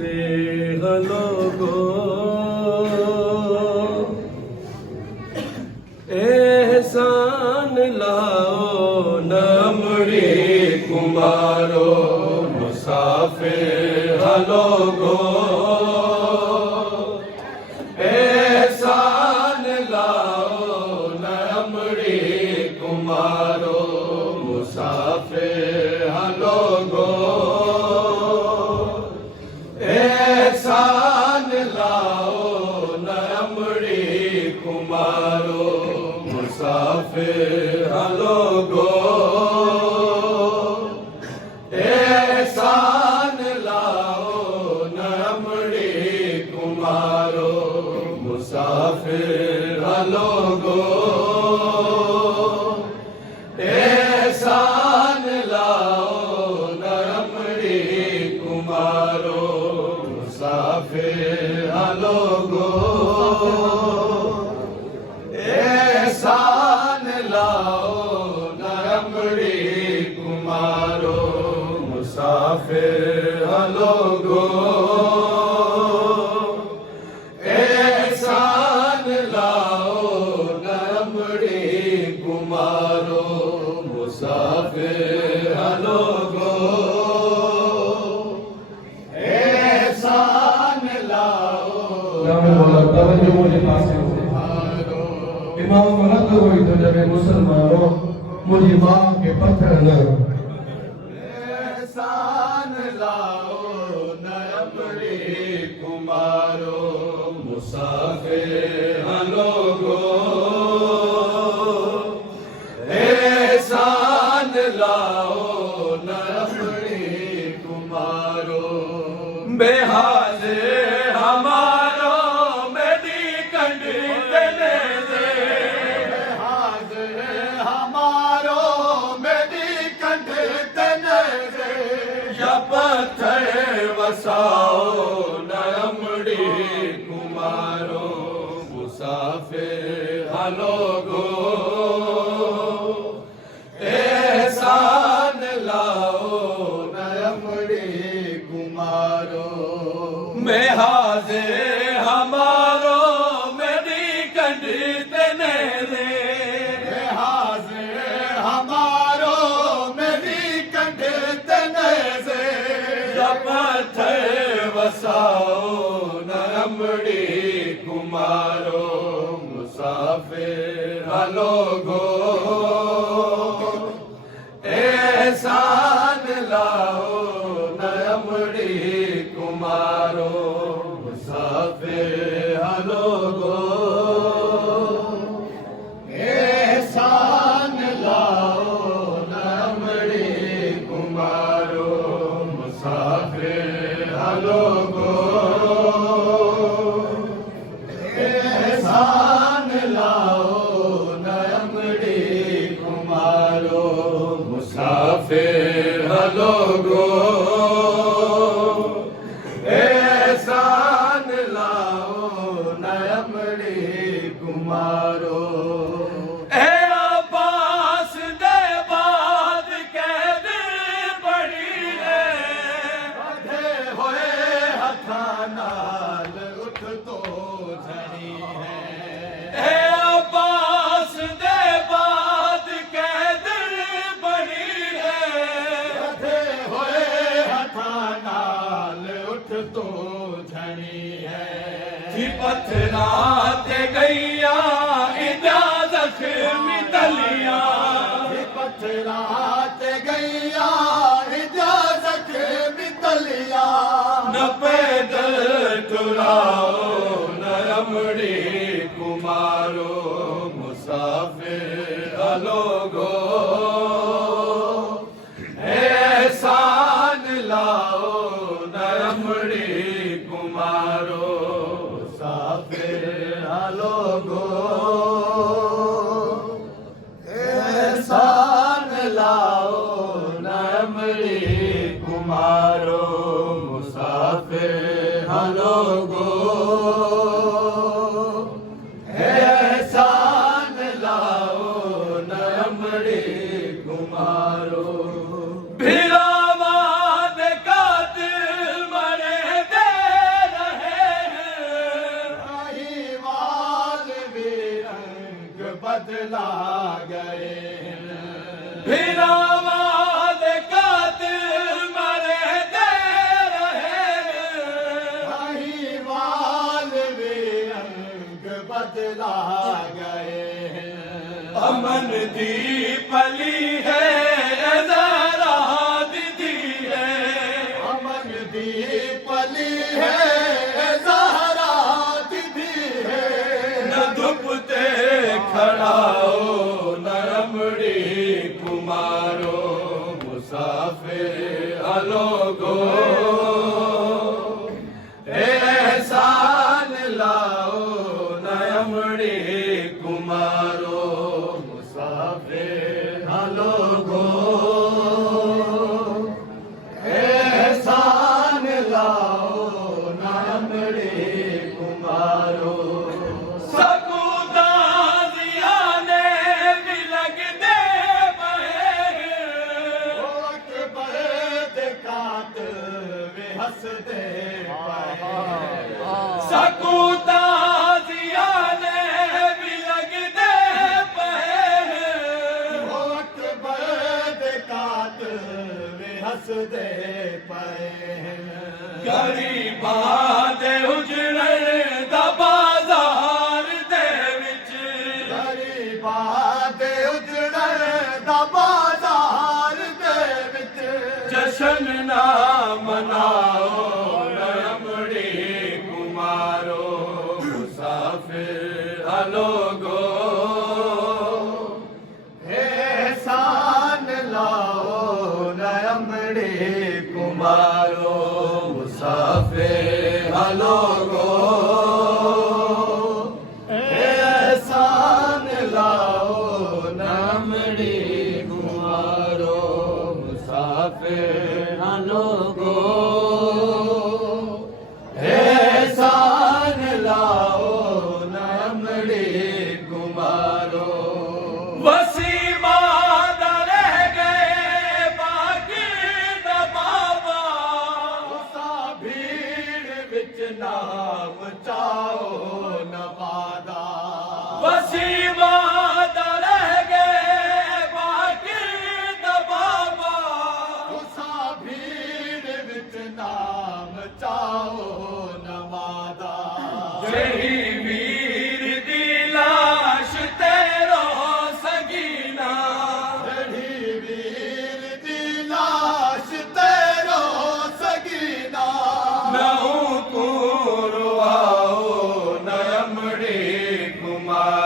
लोगो एहसान लाओ नमड़ी कुमारो मुसाफिर लोगो एहसान लाओ नमड़ी कुमारो मुसाफिर लोगो एहसान लाओ नमड़ी कुमारो मुसाफिर लोगो एहसान लाओ नमड़ी कुमारो मुसाफिर लोगो एहसान लाओ नमड़ी कुमारो मुसाफिर लोगो एहसान लाओ नमड़ी कुमारो मुसाफिर लोगो एहसान लाओ नमड़ी कुमारो मुसाफिर लोगो एहसान लाओ मुझे पास इमाम गलत हुई तो जब मुसलमानों मुझे माँ के पत्थर न एहसान लाओ नमड़ी कुमारो मुसाफिर लोगो एहसान लाओ नमड़ी कुमारो बेहाजे हमारो मेरी कंडी देने दे बेहाजे हमारो मेरी कंडी देने दे या पत्थर वसाओ नमड़ी कुमारो मुसाफिर लोगो एहसान लाओ नमड़ी कुमारो मैं हाजिर हमारो मेरी कंडी देने दे मैं हाजिर हमारो मेरी कंडी देने दे जब पत्थर वसाओ नमड़ी कुमारो मुसाफिर लोगो एहसान लाओ नमड़ी कुमारो मुसाफिर लोगो एहसान लाओ नमड़ी कुमारो मुसाफिर लोगो एहसान लाओ नमड़ी कुमारो मुसाफिर लोगो एहसान लाओ नमड़ी कुमारो ए अब्बास दे बाद कैद बड़ी है बधे होए हथा नाल उठ तो झड़ी है ए अब्बास दे बाद कैद बड़ी है बधे होए हथा नाल उठ तो झड़ी है जी पत्थरा ते गैया इजाजत मितलिया जी पत्थरा ते गैया इजाजत मितलिया न पैदल टुराओ नमड़ी कुमारो मुसाफिर लोगो एहसान लाओ नमड़ी कुमारो मुसाफिर लोगो एहसान लाओ नमड़ी कुमारो मुसाफिर लोगो एहसान लाओ नमड़ी कुमारो भिरावाद का दिल मरे दे बदला गए फिरावाद कातिल मरे दे रहे साहिवाल भी अंग बदला गए अमन दी पली है ज़रा दी है अमन दी पली है ज़हरा दीदी है न धुपते खड़ाओ न रमड़ी कुमारो मुसाफिर अलोगो एहसान लाओ न रमड़ी कुमारो मुसाफिर लोगो एहसान लाओ न रमड़ी कुमारो सकूदाजिया ने भी लग दे हंसते सकूदाजिया ने भी लग दे हंसते पे गरीबां दे उजड़न दा बाज़ार दे विच गरीबां दे उजड़न दा बाज़ार दे विच जशन ना मनाओ रमड़ी कुमारो मुसाफिर लोगो एहसान लाओ न रमड़ी कुमारो मुसाफिर लोगो एहसान लाओ न रमड़ी कुमारो मुसाफिर लोगो एहसान लाओ न रमड़ी कुमारो वसीमा दा रह गए बाकी दा बाबा उसा भीड़ विच नाम चाओ न पादा वसीमा दा रह गए बाकी दा बाबा उसा भीड़ विच नाम चाओ न वादा जही वीर दी लाश तेरो सगीना जड़ी वीर दी लाश तेरो सगीना नहू को रुआओ न रमड़ी कुमार